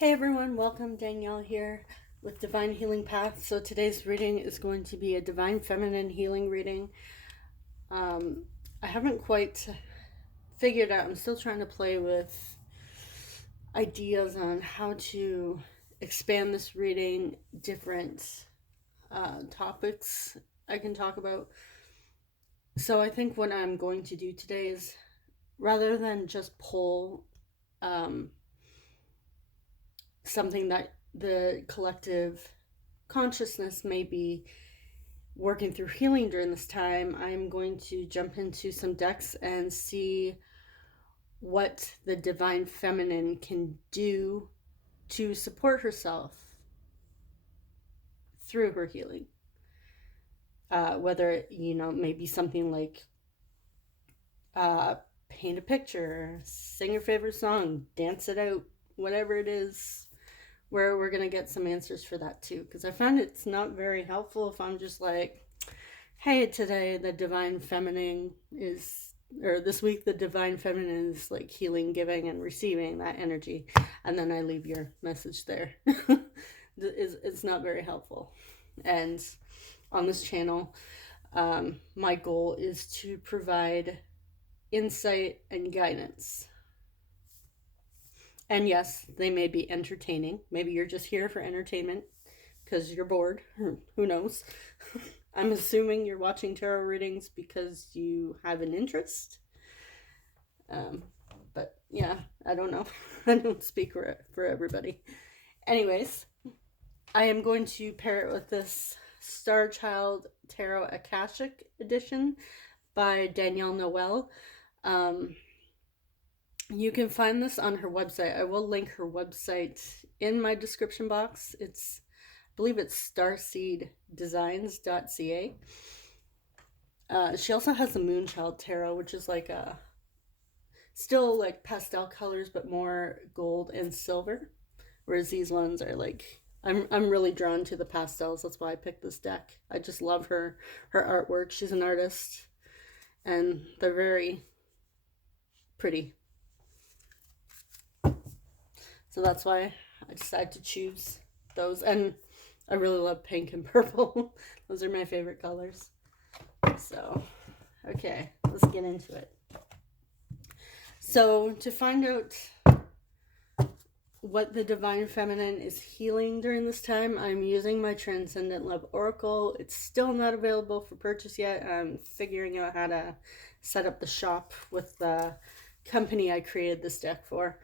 Hey everyone, welcome. Danielle here with Divine Healing Path. So today's reading is going to be a Divine Feminine Healing reading. I haven't quite figured out, I'm still trying to play with ideas on how to expand this reading, different topics I can talk about. So I think what I'm going to do today is, rather than just pull something that the collective consciousness may be working through healing during this time, I'm going to jump into some decks and see what the Divine Feminine can do to support herself through her healing. Whether, maybe something like paint a picture, sing your favorite song, dance it out, whatever it is, where we're going to get some answers for that too. Because I find it's not very helpful if I'm just like, hey, today the Divine Feminine is, or this week the Divine Feminine is like healing, giving, and receiving that energy. And then I leave your message there. It's not very helpful. And on this channel, my goal is to provide insight and guidance. And yes, they may be entertaining. Maybe you're just here for entertainment because you're bored. Who knows? I'm assuming you're watching tarot readings because you have an interest. But yeah, I don't know. I don't speak for everybody. Anyways, I am going to pair it with this Star Child Tarot Akashic edition by Danielle Noel. You can find this on her website. I will link her website in my description box. I believe it's starseeddesigns.ca. She also has the Moonchild Tarot, which is like still like pastel colors, but more gold and silver. Whereas these ones are like, I'm really drawn to the pastels. That's why I picked this deck. I just love her artwork. She's an artist, and they're very pretty. So that's why I decided to choose those. And I really love pink and purple. Those are my favorite colors. So, okay, let's get into it. So, to find out what the Divine Feminine is healing during this time, I'm using my Transcendent Love Oracle. It's still not available for purchase yet. I'm figuring out how to set up the shop with the company I created this deck for.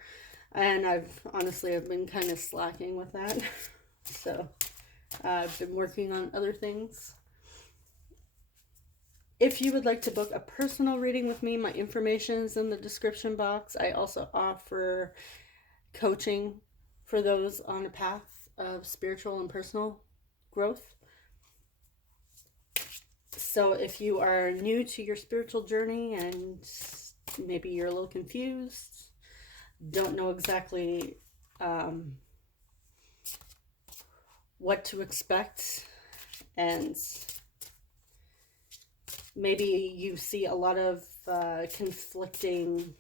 And I've been kind of slacking with that. So I've been working on other things. If you would like to book a personal reading with me, my information is in the description box. I also offer coaching for those on a path of spiritual and personal growth. So if you are new to your spiritual journey and maybe you're a little confused, don't know exactly what to expect, and maybe you see a lot of conflicting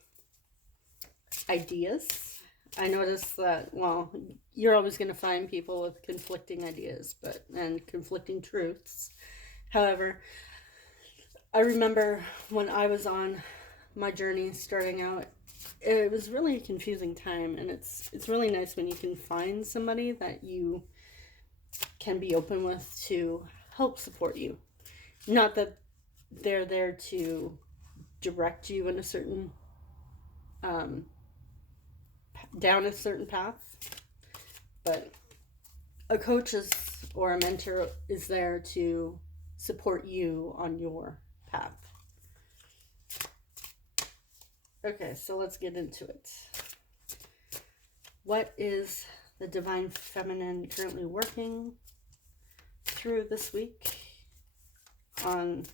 ideas. I noticed that, well, you're always going to find people with conflicting ideas and conflicting truths. However, I remember when I was on my journey starting out, it was really a confusing time, and it's really nice when you can find somebody that you can be open with to help support you. Not that they're there to direct you in a certain down a certain path, but a coach or a mentor is there to support you on your path. Okay, so let's get into it. What is the Divine Feminine currently working through this week on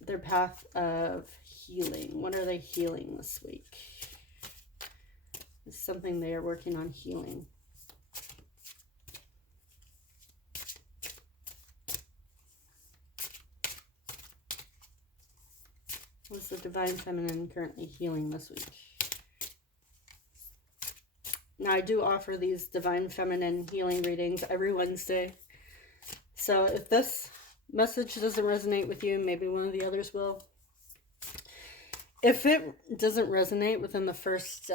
their path of healing? What are they healing this week? It's something they are working on healing. What's the Divine Feminine currently healing this week? Now, I do offer these Divine Feminine healing readings every Wednesday. So if this message doesn't resonate with you, maybe one of the others will. If it doesn't resonate within the first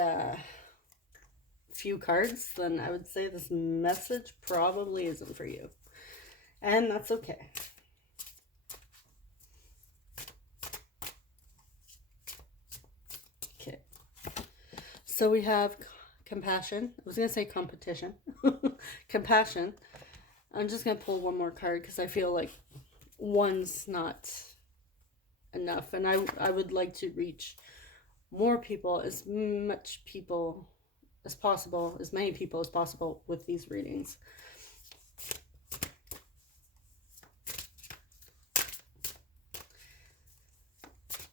few cards, then I would say this message probably isn't for you. And that's okay. Okay. So we have compassion. I was going to say competition. Compassion. I'm just going to pull one more card because I feel like one's not enough. And I would like to reach more people, as much people as possible, as many people as possible with these readings.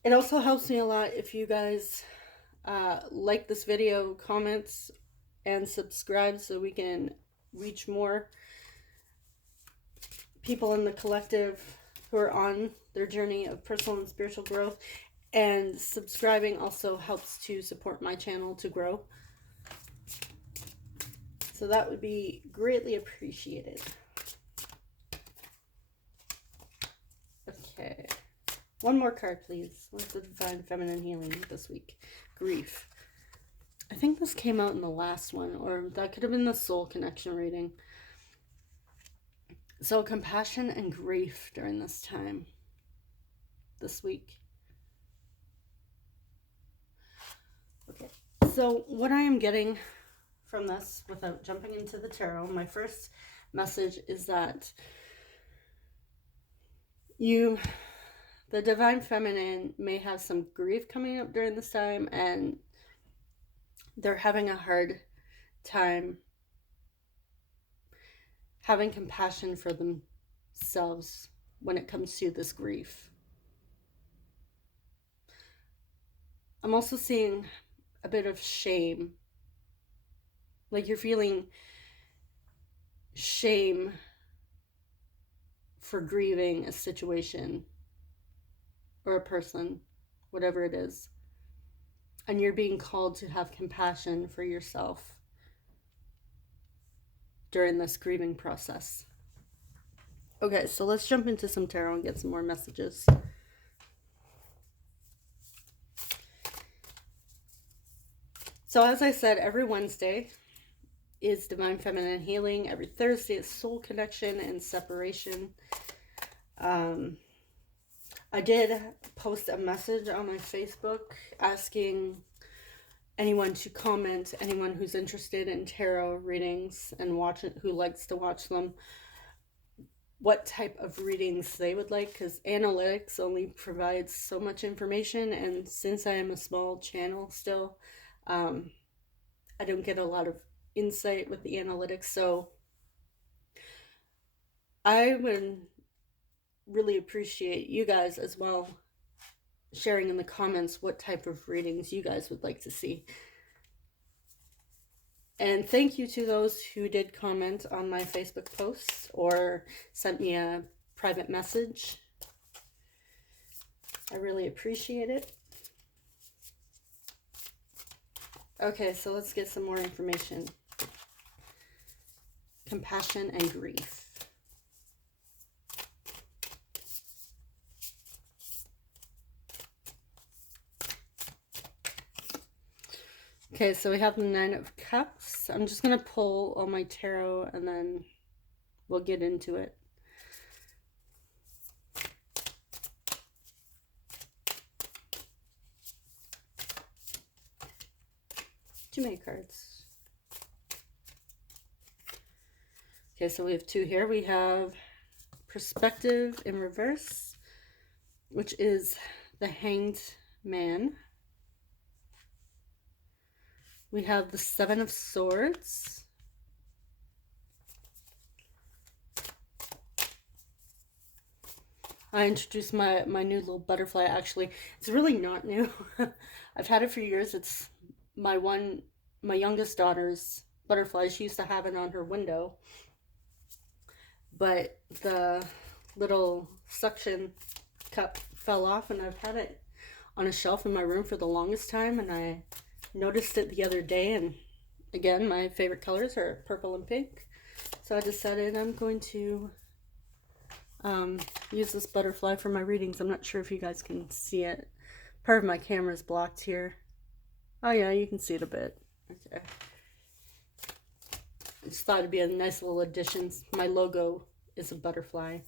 It also helps me a lot if you guys like this video, comments, and subscribe so we can reach more people in the collective who are on their journey of personal and spiritual growth. And subscribing also helps to support my channel to grow. So that would be greatly appreciated. Okay. One more card, please. What's the Divine Feminine Healing this week? Grief. I think this came out in the last one, or that could have been the Soul Connection reading. So compassion and grief during this time, this week. Okay, so what I am getting from this, without jumping into the tarot, my first message is that the Divine Feminine may have some grief coming up during this time, and they're having a hard time having compassion for themselves when it comes to this grief. I'm also seeing a bit of shame. Like you're feeling shame for grieving a situation or a person, whatever it is. And you're being called to have compassion for yourself during this grieving process. Okay, so let's jump into some tarot and get some more messages. So as I said, every Wednesday is Divine Feminine Healing. Every Thursday is Soul Connection and Separation. I did post a message on my Facebook asking anyone to comment, anyone who's interested in tarot readings and who likes to watch them, what type of readings they would like, because analytics only provides so much information, and since I am a small channel still, I don't get a lot of insight with the analytics. So I would really appreciate you guys as well sharing in the comments what type of readings you guys would like to see. And thank you to those who did comment on my Facebook posts or sent me a private message. I really appreciate it. Okay, so let's get some more information. Compassion and grief. Okay, so we have the Nine of Cups. I'm just going to pull all my tarot and then we'll get into it. Too many cards. Okay, so we have two here. We have Perspective in reverse, which is the Hanged Man. We have the Seven of Swords. I introduced my new little butterfly. Actually, it's really not new. I've had it for years. It's my youngest daughter's butterfly. She used to have it on her window, but the little suction cup fell off, and I've had it on a shelf in my room for the longest time, and I noticed it the other day and Again, my favorite colors are purple and pink. So I decided I'm going to use this butterfly for my readings. I'm not sure if you guys can see it. Part of my camera is blocked here. Oh yeah, you can see it a bit. Okay. I just thought it'd be a nice little addition. My logo is a butterfly.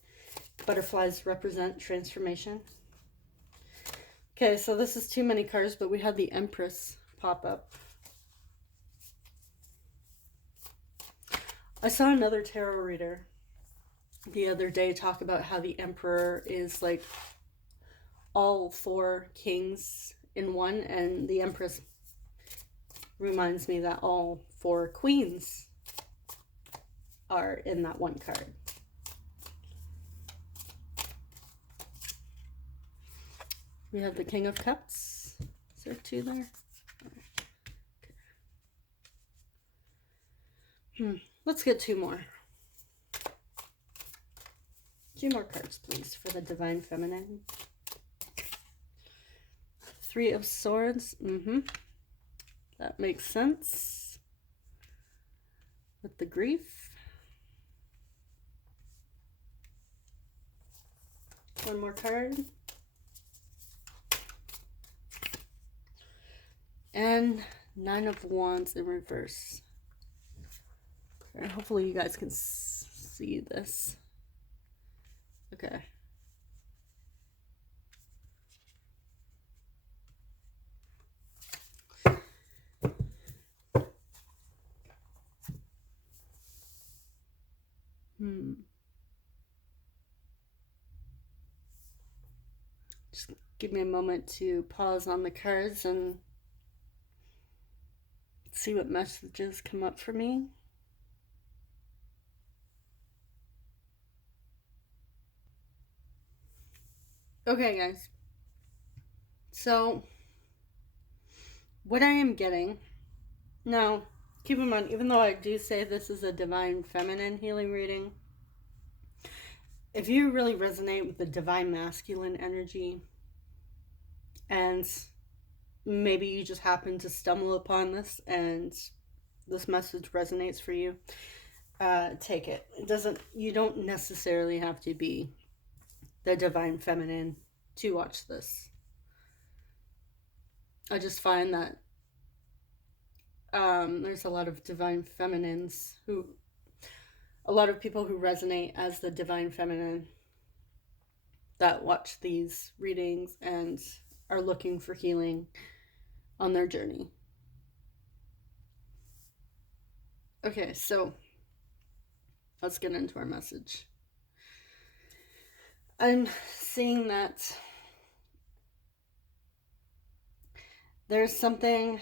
Butterflies represent transformation. Okay, so this is too many cards, but we had the Empress pop up. I saw another tarot reader the other day talk about how the Emperor is like all 4 kings in one, and the Empress reminds me that all 4 queens are in that one card. We have the King of Cups. Is there 2 there? Okay. Let's get 2 more. 2 more cards, please, for the Divine Feminine. 3 of Swords. That makes sense. With the grief. 1 more card. And 9 of Wands in reverse. Okay, hopefully you guys can see this. Okay. Just give me a moment to pause on the cards and see what messages come up for me. Okay, guys. So, what I am getting... Now, keep in mind, even though I do say this is a Divine Feminine healing reading, if you really resonate with the Divine Masculine energy, and maybe you just happen to stumble upon this and this message resonates for you, take it. You don't necessarily have to be the Divine Feminine to watch this. I just find that there's a lot of Divine Feminines a lot of people who resonate as the Divine Feminine that watch these readings and are looking for healing on their journey. Okay, so let's get into our message. I'm seeing that there's something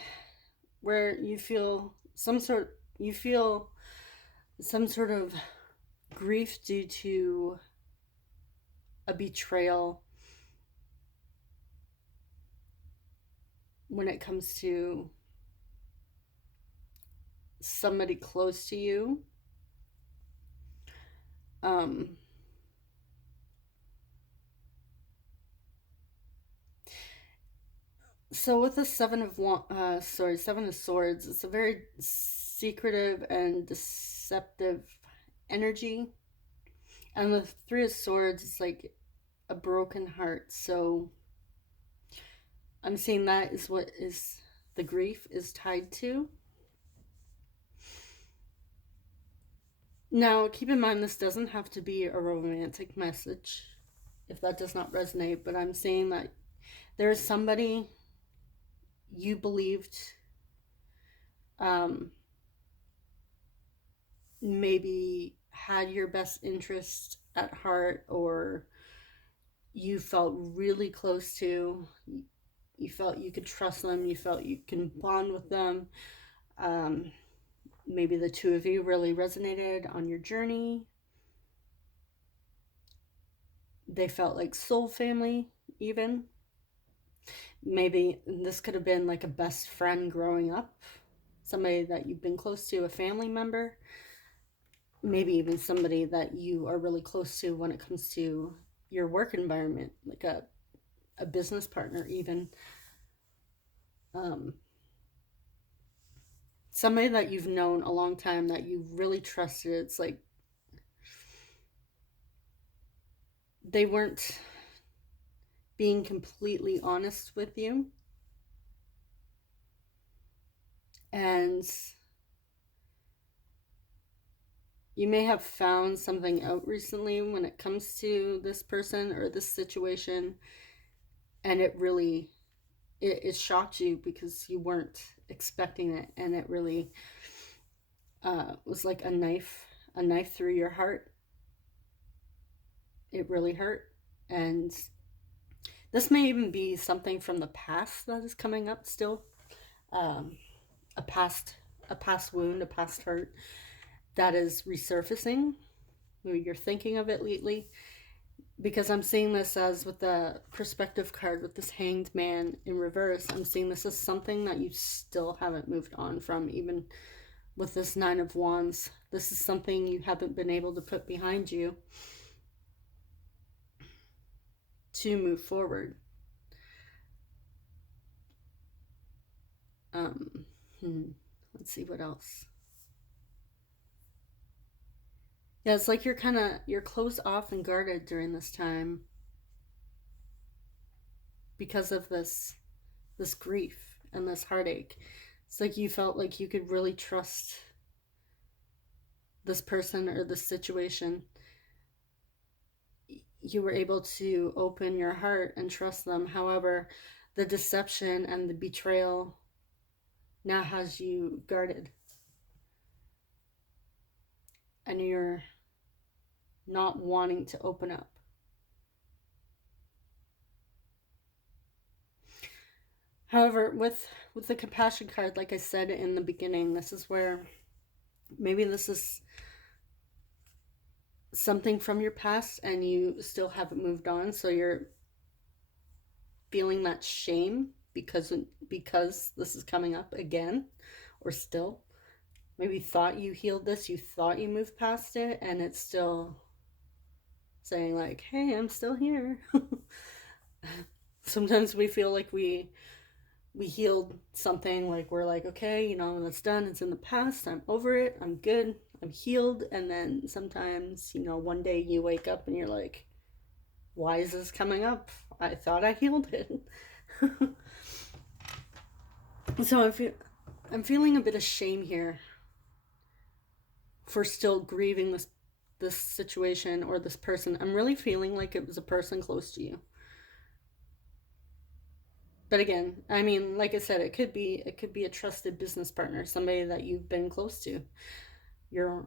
where you feel some sort of grief due to a betrayal when it comes to somebody close to you. So with the Seven of Swords, it's a very secretive and deceptive energy. And the 3 of Swords is like a broken heart. So I'm seeing that is what is the grief is tied to. Now, keep in mind, this doesn't have to be a romantic message if that does not resonate, but I'm saying that there is somebody you believed maybe had your best interest at heart, or you felt really close to. You felt you could trust them, you felt you can bond with them. Maybe the 2 of you really resonated on your journey. They felt like soul family, even. Maybe this could have been like a best friend growing up, somebody that you've been close to, a family member, maybe even somebody that you are really close to when it comes to your work environment, like a business partner even. somebody that you've known a long time, that you really trusted. It's like they weren't being completely honest with you. And you may have found something out recently when it comes to this person or this situation, and it shocked you because you weren't expecting it, and it really was like a knife through your heart. It really hurt. And this may even be something from the past that is coming up still. um, a past wound, a past hurt that is resurfacing. Maybe you're thinking of it lately, because I'm seeing this as, with the perspective card with this Hanged Man in reverse, I'm seeing this as something that you still haven't moved on from. Even with this Nine of Wands, this is something you haven't been able to put behind you to move forward. Let's see what else. Yeah, it's like you're closed off and guarded during this time because of this grief and this heartache. It's like you felt like you could really trust this person or this situation. You were able to open your heart and trust them. However, the deception and the betrayal now has you guarded. And you're not wanting to open up. However, with the compassion card, like I said in the beginning, this is where maybe this is something from your past and you still haven't moved on, so you're feeling that shame because this is coming up again, or still. Maybe you thought you healed this, you thought you moved past it, and it's still saying like, hey, I'm still here. Sometimes we feel like we healed something, like we're like, okay, you know, that's done, it's in the past, I'm over it, I'm good, I'm healed. And then sometimes, you know, one day you wake up and you're like, why is this coming up? I thought I healed it. So I'm feeling a bit of shame here for still grieving this situation or this person. I'm really feeling like it was a person close to you. But again, I mean, like I said, it could be a trusted business partner, somebody that you've been close to your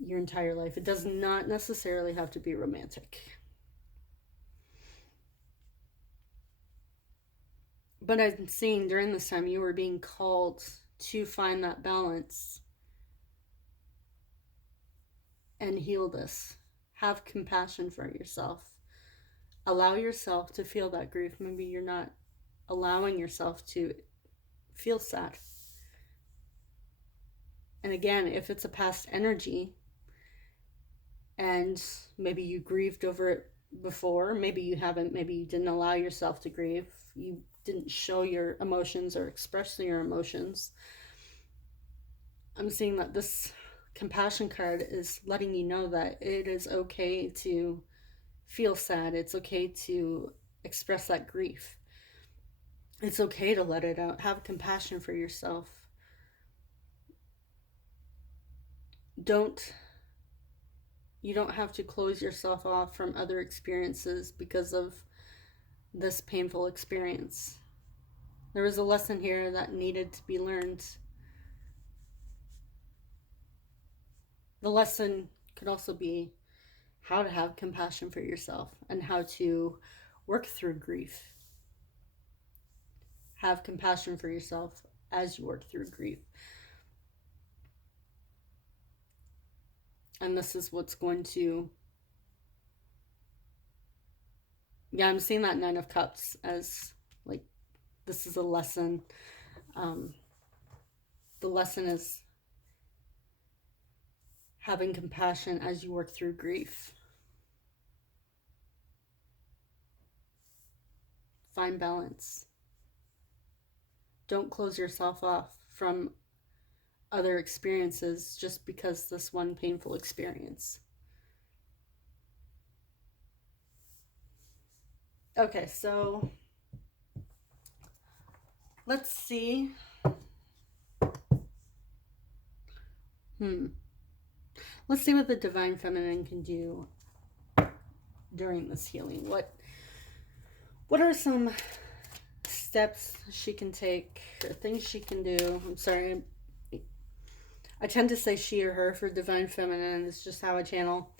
entire life. It does not necessarily have to be romantic. But I'm seeing during this time you were being called to find that balance and heal this. Have compassion for yourself. Allow yourself to feel that grief. Maybe you're not allowing yourself to feel sad. And again, if it's a past energy and maybe you grieved over it before, maybe you haven't, maybe you didn't allow yourself to grieve, you didn't show your emotions or express your emotions, I'm seeing that this compassion card is letting you know that it is okay to feel sad. It's okay to express that grief. It's okay to let it out. Have compassion for yourself. You don't have to close yourself off from other experiences because of this painful experience. There was a lesson here that needed to be learned. The lesson could also be how to have compassion for yourself and how to work through grief. Have compassion for yourself as you work through grief. And this is what's going to... Yeah, I'm seeing that Nine of Cups as like, this is a lesson. The lesson is having compassion as you work through grief. Find balance. Don't close yourself off from other experiences just because this one painful experience. Okay, so let's see. Let's see what the Divine Feminine can do during this healing. What are some steps she can take or things she can do? I'm sorry, I tend to say she or her for Divine Feminine. It's just how I channel.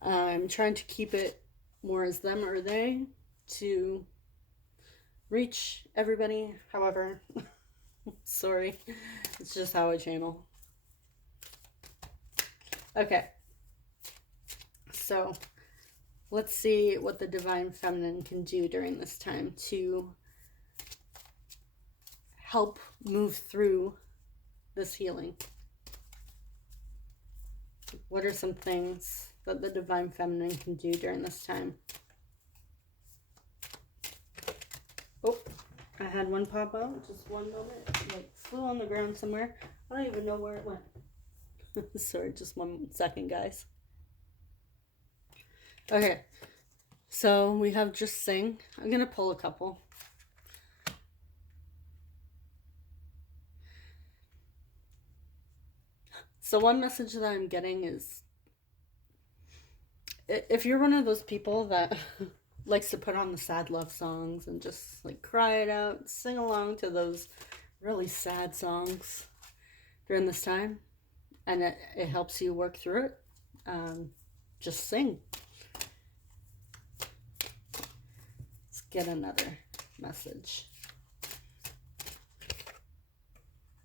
I'm trying to keep it more as them or they to reach everybody. However, sorry, it's just how I channel. Okay, so let's see what the Divine Feminine can do during this time to help move through this healing. What are some things that the Divine Feminine can do during this time? Oh, I had one pop out. Just one moment. It like flew on the ground somewhere. I don't even know where it went. Sorry, just 1 second, guys. Okay, so we have just sing. I'm going to pull a couple. So one message that I'm getting is, if you're one of those people that likes to put on the sad love songs and just like cry it out, sing along to those really sad songs during this time, and it helps you work through it, just sing. Let's get another message.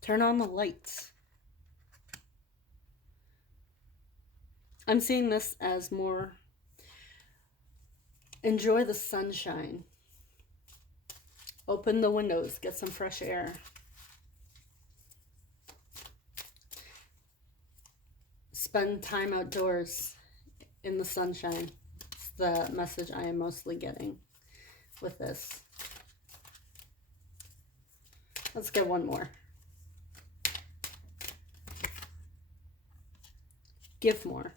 Turn on the lights. I'm seeing this as more enjoy the sunshine. Open the windows, get some fresh air. Spend time outdoors in the sunshine. It's the message I am mostly getting with this. Let's get one more. Give more.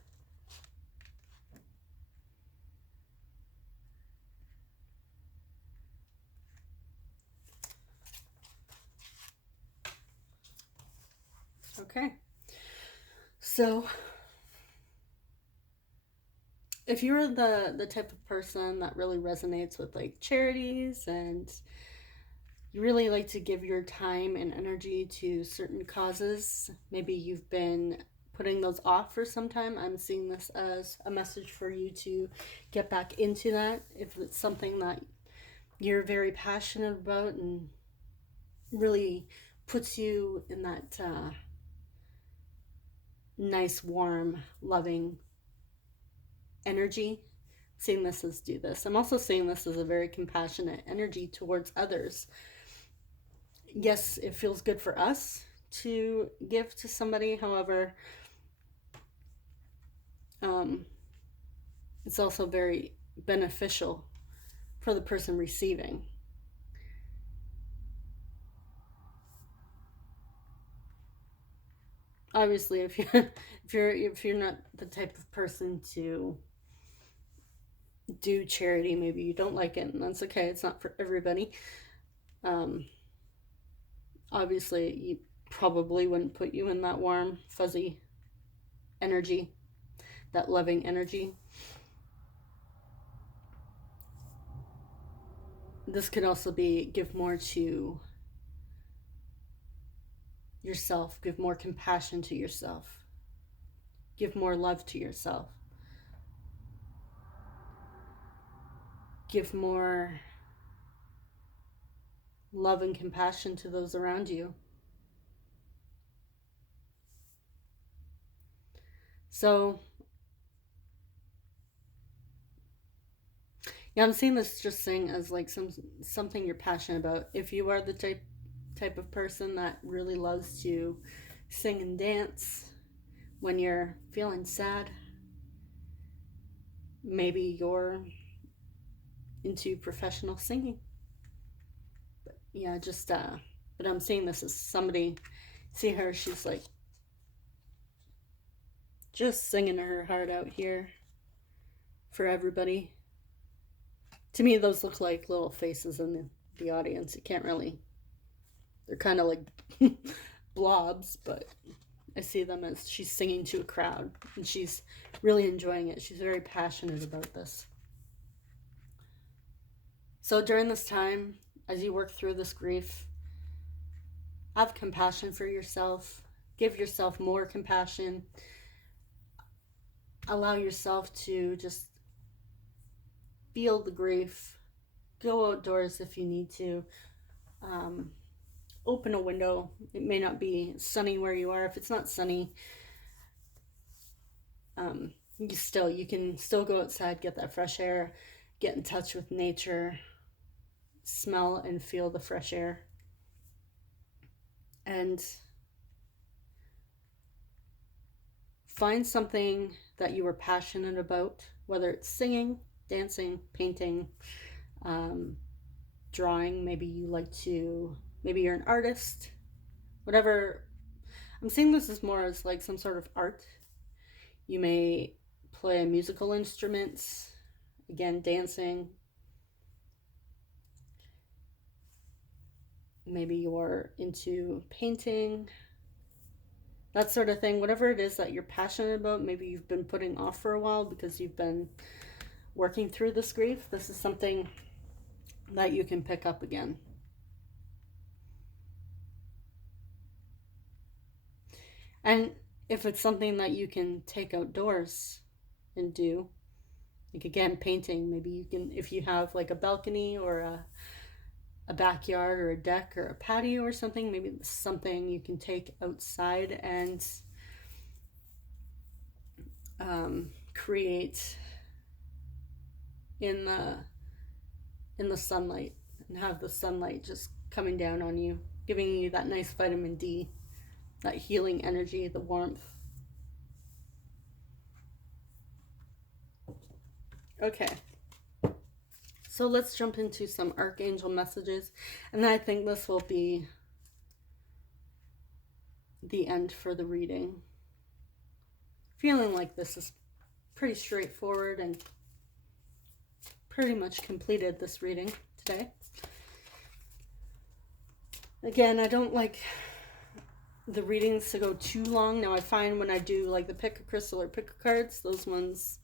Okay, so if you're the type of person that really resonates with like charities and you really like to give your time and energy to certain causes, maybe you've been putting those off for some time, I'm seeing this as a message for you to get back into that. If it's something that you're very passionate about and really puts you in that nice, warm, loving energy, seeing this as do this. I'm also seeing this as a very compassionate energy towards others. Yes, it feels good for us to give to somebody. However, it's also very beneficial for the person receiving. Obviously, if you're not the type of person to do charity, maybe you don't like it, and that's okay. It's not for everybody. Obviously, you probably wouldn't put you in that warm, fuzzy energy, that loving energy. This could also be give more to yourself, give more compassion to yourself, give more love to yourself, give more love and compassion to those around you. So yeah, I'm seeing this just thing as like something you're passionate about. If you are the type of person that really loves to sing and dance when you're feeling sad, maybe you're into professional singing. But yeah, but I'm seeing this as somebody, see her, she's like Just singing her heart out here for everybody. To me, those look like little faces in the audience. You can't really... They're kind of like blobs, but I see them as she's singing to a crowd. And she's really enjoying it. She's very passionate about this. So during this time, as you work through this grief, have compassion for yourself. Give yourself more compassion. Allow yourself to just feel the grief. Go outdoors if you need to. Open a window. It may not be sunny where you are. If it's not sunny, you can still go outside, get that fresh air, get in touch with nature, smell and feel the fresh air. And find something that you are passionate about, whether it's singing, dancing, painting, drawing. Maybe you're an artist, whatever. I'm seeing this as more as like some sort of art. You may play a musical instrument, again, dancing. Maybe you're into painting, that sort of thing. Whatever it is that you're passionate about, maybe you've been putting off for a while because you've been working through this grief. This is something that you can pick up again. And if it's something that you can take outdoors and do, like again, painting, maybe you can, if you have like a balcony or a backyard or a deck or a patio or something, maybe it's something you can take outside and create in the sunlight, and have the sunlight just coming down on you, giving you that nice vitamin D, that healing energy, the warmth. Okay, so let's jump into some Archangel Messages, and then I think this will be the end for the reading. Feeling like this is pretty straightforward and pretty much completed this reading today. Again, I don't like the readings to go too long. Now I find when I do like the pick a crystal or pick a cards, those ones,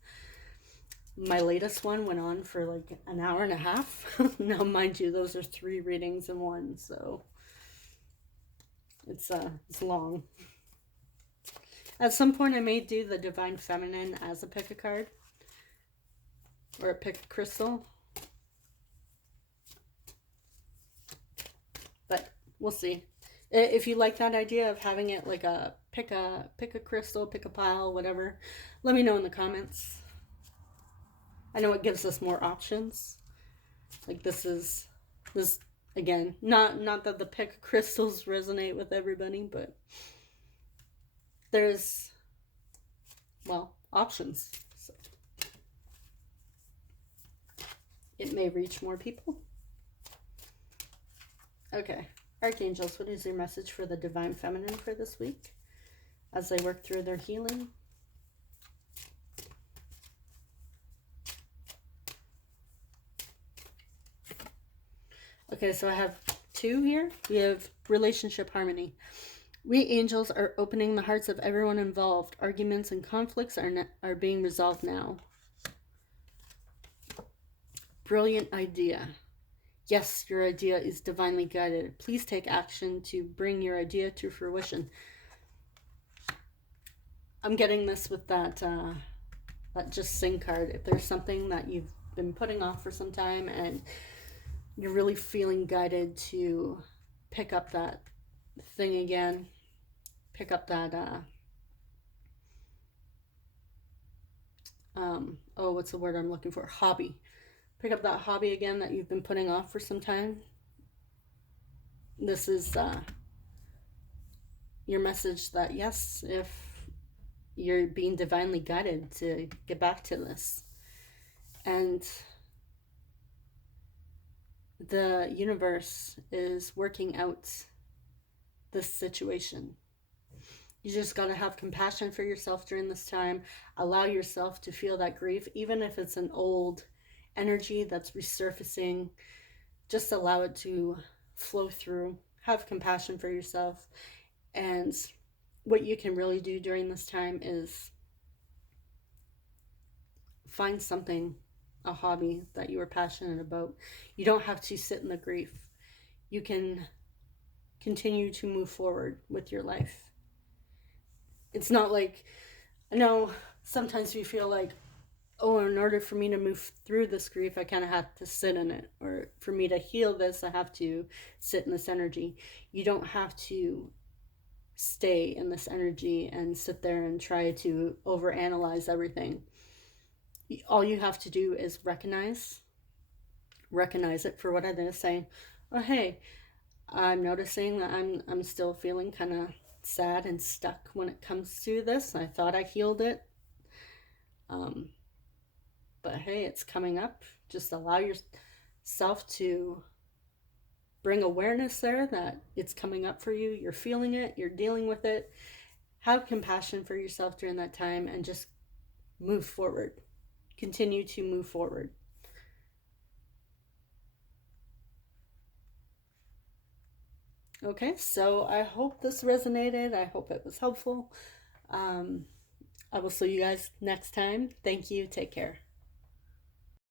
my latest one went on for like an hour and a half. Now mind you, those are 3 readings in one, so it's long. At some point I may do the Divine Feminine as a pick a card or a pick a crystal, but we'll see. If you like that idea of having it like a pick a crystal, pick a pile, whatever, let me know in the comments. I know it gives us more options. Like this again, not that the pick crystals resonate with everybody, but there's, well, options. So it may reach more people. Okay. Archangels, what is your message for the Divine Feminine for this week as they work through their healing? Okay, so I have 2 here. We have relationship harmony. We angels are opening the hearts of everyone involved. Arguments and conflicts are being resolved now. Brilliant idea. Yes, your idea is divinely guided. Please take action to bring your idea to fruition. I'm getting this with that just sing card. If there's something that you've been putting off for some time and you're really feeling guided to pick up that thing again, pick up that what's the word I'm looking for? Hobby. Pick up that hobby again that you've been putting off for some time. This is your message that yes, if you're being divinely guided to get back to this. And the universe is working out this situation. You just got to have compassion for yourself during this time. Allow yourself to feel that grief, even if it's an old energy that's resurfacing. Just allow it to flow through. Have compassion for yourself. And what you can really do during this time is find something, a hobby that you are passionate about. You don't have to sit in the grief. You can continue to move forward with your life. It's not like, I know sometimes we feel like, oh, in order for me to move through this grief, I kind of have to sit in it. Or for me to heal this, I have to sit in this energy. You don't have to stay in this energy and sit there and try to overanalyze everything. All you have to do is recognize it for what it is, saying, oh, hey, I'm noticing that I'm still feeling kind of sad and stuck when it comes to this. I thought I healed it. But hey, it's coming up. Just allow yourself to bring awareness there that it's coming up for you. You're feeling it. You're dealing with it. Have compassion for yourself during that time and just move forward. Continue to move forward. Okay, so I hope this resonated. I hope it was helpful. I will see you guys next time. Thank you. Take care.